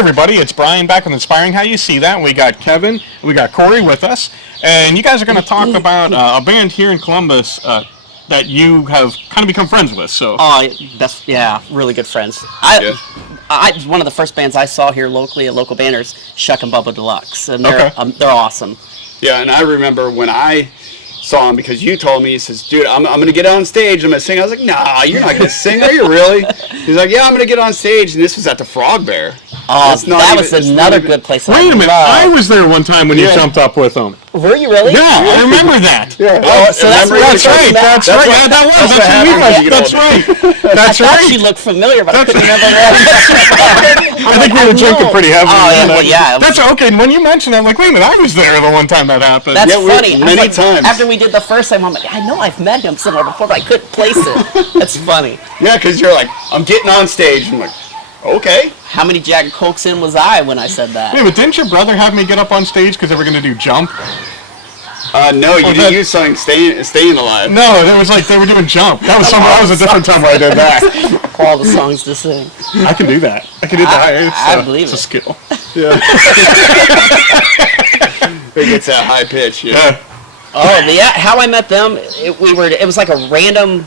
everybody, it's Brian back with Inspiring How You See That. We got Kevin, we got Corey with us, and you guys are going to talk about a band here in Columbus that you have kind of become friends with. So. Really good friends. One of the first bands I saw here locally at local banners, Shucking Bubba Deluxe, and they're awesome. Yeah, and I remember when I saw him, because you told me, he says, dude, I'm going to get on stage, I'm going to sing. I was like, nah, you're not going to sing, are you really? He's like, yeah, I'm going to get on stage, and this was at the Frog Bear. Oh, that was another good place. Wait a minute, I was there one time when you jumped up with him. Were you really? Yeah, I remember that. Yeah. So that's right. That's right. Yeah, that was. That's right. I thought she looked familiar, but I couldn't remember that. I think we were drinking pretty heavily. Oh, yeah. That's okay. When you mentioned it, I'm like, wait a minute, I was there the one time that happened. That's funny. Many times. After we did the first time, I'm like, I know I've met him somewhere before, but I couldn't place it. That's funny. Yeah, because you're like, I'm getting on stage. I'm like, okay. How many Jack and Cokes in was I when I said that? Wait, but didn't your brother have me get up on stage because they were going to do Jump? No, you didn't use something Staying Alive. No, it was like they were doing Jump. That was a different time where I did that. All the songs to sing. I can do that. I can do that. I believe it's a skill. Yeah. It gets that high pitch. Yeah. How I met them, it was like a random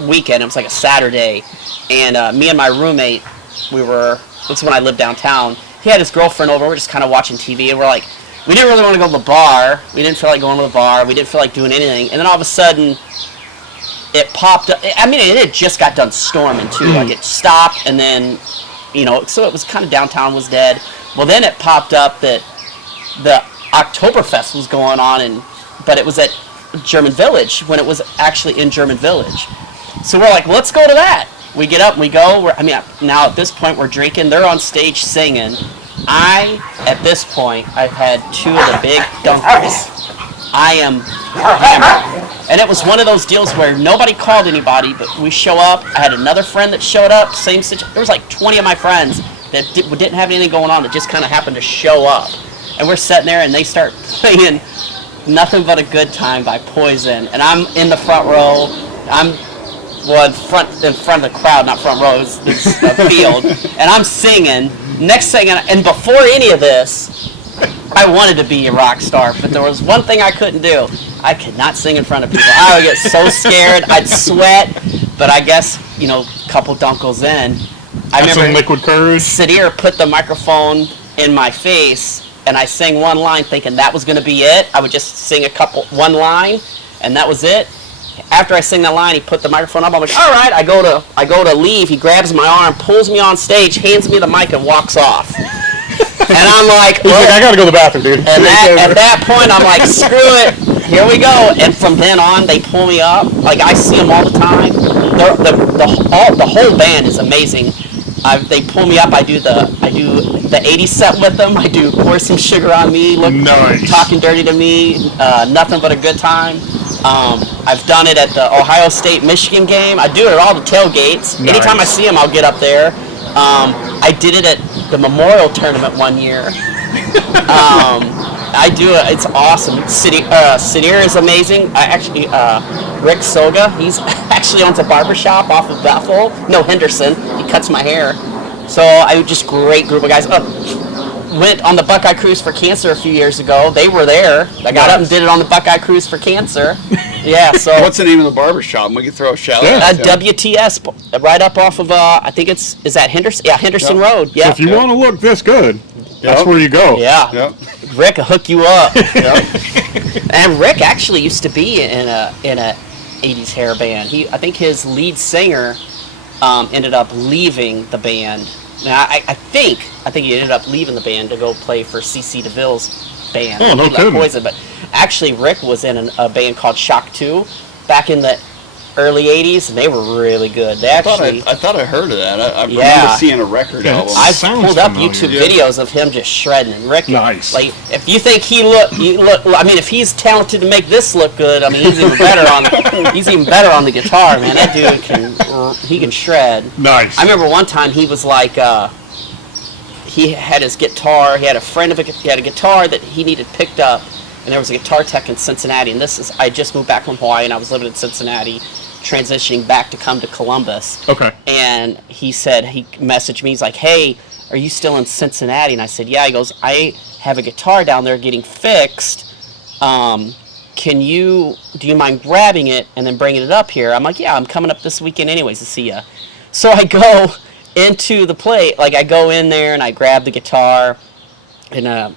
weekend. It was like a Saturday, and me and my roommate, that's when I lived downtown. He had his girlfriend over. We're just kind of watching TV, and we're like, we didn't really want to go to the bar. We didn't feel like going to the bar. We didn't feel like doing anything. And then all of a sudden, it popped up. I mean, it just got done storming too. Like it stopped, and then, so it was kind of downtown was dead. Well, then it popped up that the Oktoberfest was going on, but it was at German Village when it was actually in German Village. So we're like, let's go to that. We get up and we go. Now at this point we're drinking. They're on stage singing. At this point, I've had two of the big dunkers. I am hammered. And it was one of those deals where nobody called anybody, but we show up. I had another friend that showed up. Same situation. There was like 20 of my friends that didn't have anything going on that just kind of happened to show up. And we're sitting there and they start playing Nothing But a Good Time by Poison. And I'm in the front row. In front of the crowd, not front row, it's the field, and I'm singing. Next thing, and before any of this, I wanted to be a rock star, but there was one thing I couldn't do. I could not sing in front of people. I would get so scared, I'd sweat, but I guess, a couple dunkles in, I remember some liquid courage. Sadir put the microphone in my face, and I sang one line thinking that was going to be it. I would just sing one line, and that was it. After I sing that line, he put the microphone up. I'm like, all right. I go to leave. He grabs my arm, pulls me on stage, hands me the mic, and walks off. And I'm like, he's like, I gotta go to the bathroom, dude. And at that point, I'm like, screw it. Here we go. And from then on, they pull me up. Like I see them all the time. The whole band is amazing. They pull me up. I do the 80s set with them. I do Pour Some Sugar on Me. Nice. Talking Dirty to Me. Nothing But a Good Time. I've done it at the Ohio State-Michigan game. I do it at all the tailgates. Nice. Anytime I see them, I'll get up there. I did it at the Memorial Tournament one year. I do it. It's awesome. Sadir is amazing. Rick Soga, he's actually owns a barbershop off of Bethel. No, Henderson. He cuts my hair. So just great group of guys. Went on the Buckeye Cruise for Cancer a few years ago. They were there. I got up and did it on the Buckeye Cruise for Cancer. Yeah, so... What's the name of the barbershop? We can throw a shout out. WTS, right up off of, I think is that Henderson? Yeah, Henderson Road. Yeah. So if you want to look this good, that's where you go. Yeah. Yep. Rick will hook you up. And Rick actually used to be in a 80s hair band. I think his lead singer ended up leaving the band. Now, I think he ended up leaving the band to go play for C.C. DeVille's band. Oh, no kidding. Poison, but actually, Rick was in a band called Shock 2 back in the early 80s, and they were really good. I thought I heard of that. I remember seeing a record album. I've pulled up YouTube videos of him just shredding. And Rick, nice. Like, if you think he look, I mean, if he's talented to make this look good, I mean, he's even better on the guitar, man. That dude can shred. Nice. I remember one time he was like, he had his guitar. He had a friend he had a guitar that he needed picked up, and there was a guitar tech in Cincinnati. And I just moved back from Hawaii, and I was living in Cincinnati, transitioning back to come to Columbus. Okay. And he said, he messaged me, he's like, hey, are you still in Cincinnati? And I said, yeah. He goes, I have a guitar down there getting fixed. Do you mind grabbing it and then bringing it up here? I'm like, yeah, I'm coming up this weekend anyways to see you. So I go into the plate, like I go in there and I grab the guitar, and I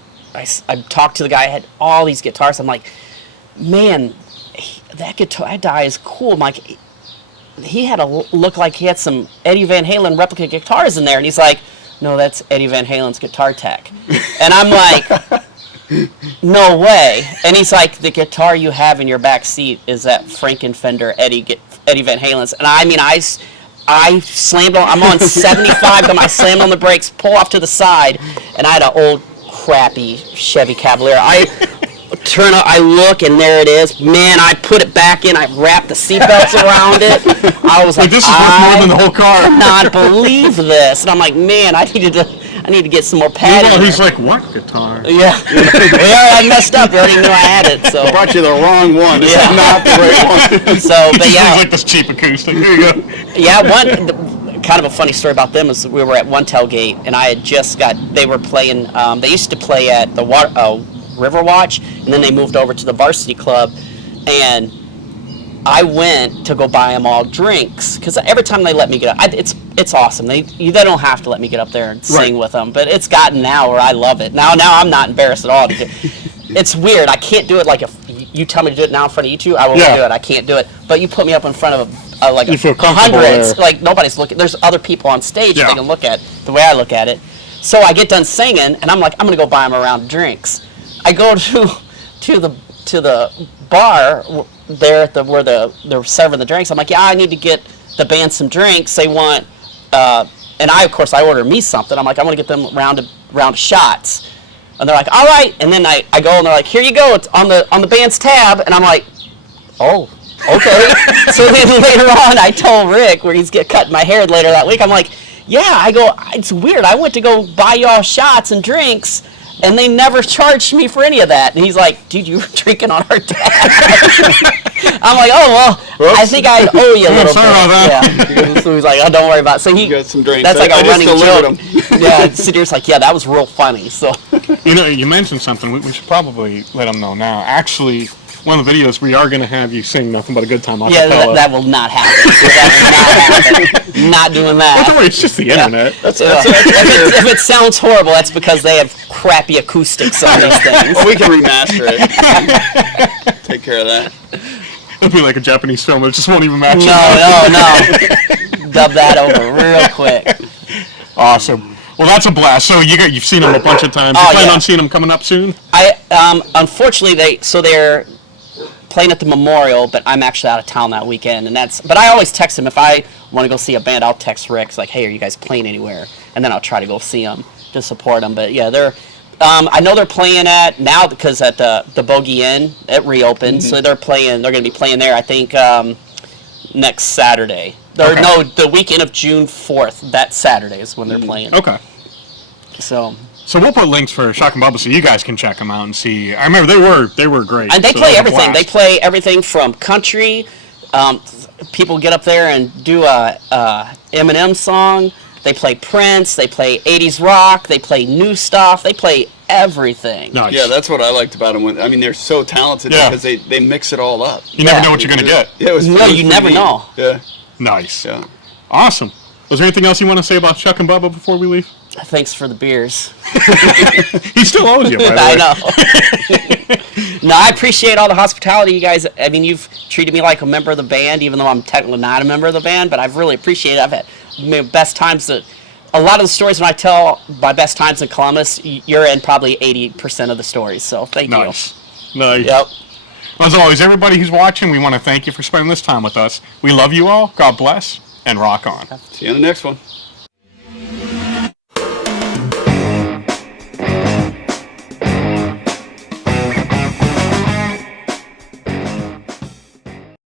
talked to the guy. I had all these guitars. I'm like, man, that guy is cool. I'm like, he had a look like he had some Eddie Van Halen replica guitars in there, and he's like, no, that's Eddie Van Halen's guitar tech. And I'm like, no way. And he's like, the guitar you have in your back seat is that Frankenfender Eddie Van Halen's. And I mean, I slammed on, I'm on 75, I slammed on the brakes, pull off to the side, and I had an old crappy Chevy Cavalier. I turn up, I look, and there it is. Man, I put it back in, I wrapped the seatbelts around it. I was like, this is worth more than the whole car. I cannot believe this. And I'm like, man, I need to get some more padding. Well, he's like, what guitar? Yeah. Well, I messed up. I already knew I had it. So I brought you the wrong one. This is not the right one. So, but yeah. He's like this cheap acoustic. Here you go. Yeah, kind of a funny story about them is we were at one tailgate, and I had just they were playing, they used to play at the Riverwatch, and then they moved over to the varsity club, and I went to go buy them all drinks, because every time they let me get up, it's awesome. They don't have to let me get up there and sing with them, but it's gotten now where I love it. Now I'm not embarrassed at all. It's weird. I can't do it like if you tell me to do it now in front of you two, I won't do it. I can't do it. But you put me up in front of like you feel comfortable hundreds, there. Like nobody's looking. There's other people on stage that they can look at the way I look at it. So I get done singing, and I'm like, I'm gonna go buy them a round of drinks. I go to the bar there where they're serving the drinks. I'm like, yeah, I need to get the band some drinks. They want, and I order me something. I'm like, I want to get them a round of shots. And they're like, all right. And then I go, and they're like, here you go. It's on the band's tab. And I'm like, oh, okay. So then later on, I told Rick, where he's cutting my hair later that week, I'm like, yeah, I go, it's weird. I went to go buy y'all shots and drinks, and they never charged me for any of that. And he's like, dude, you were drinking on our tab. I'm like, oh, well, I think I owe you a little sorry bit. about that. Yeah. So he's like, oh, don't worry about it. So he got some drinks. That's like I a just running delivered joke. them. Yeah, Siddir's like, yeah, that was real funny. So You know, you mentioned something. We should probably let them know now. Actually, one of the videos, we are going to have you sing Nothing But a Good Time a yeah, cappella. that will not happen. That will not happen. Not doing that. Well, don't worry, it's just the internet. If it sounds horrible, that's because they have crappy acoustics on these things. Well, we can remaster it. Take care of that. It'll be like a Japanese film. It just won't even match. No. Dub that over real quick. Awesome. Well, that's a blast. So you've seen them a bunch of times. Oh, You plan yeah. on seeing them coming up soon? Unfortunately, they're playing at the Memorial, but I'm actually out of town that weekend, but I always text them if I want to go see a band. I'll text Rick, it's like, hey, are you guys playing anywhere? And then I'll try to go see them to support them. But yeah, they're I know they're playing at now because at the Bogey Inn it reopened, so they're going to be playing there. I think next Saturday. Okay. No, the weekend of June 4th. That Saturday is when they're playing. Okay. So we'll put links for Shucking Bubba so you guys can check them out and see. I remember they were great. And they so play was a everything. They blast. play everything from country. People get up there and do a Eminem song. They play Prince. They play 80s rock. They play new stuff. They play everything. Nice. Yeah, that's what I liked about them. They're so talented because they mix it all up. You never know what you're going to get. Yeah, it was No, pretty you never neat. know. Yeah, Nice. yeah. Awesome. Was there anything else you want to say about Shucking Bubba before we leave? Thanks for the beers. He still owes you, by the way. I know. No, I appreciate all the hospitality, you guys. I mean, you've treated me like a member of the band, even though I'm technically not a member of the band, but I've really appreciated it. I've had my best times. A lot of the stories when I tell my best times in Columbus, you're in probably 80% of the stories, so thank you. Nice. Nice. Yep. As always, everybody who's watching, we want to thank you for spending this time with us. We love you all. God bless, and rock on. See you on the next one.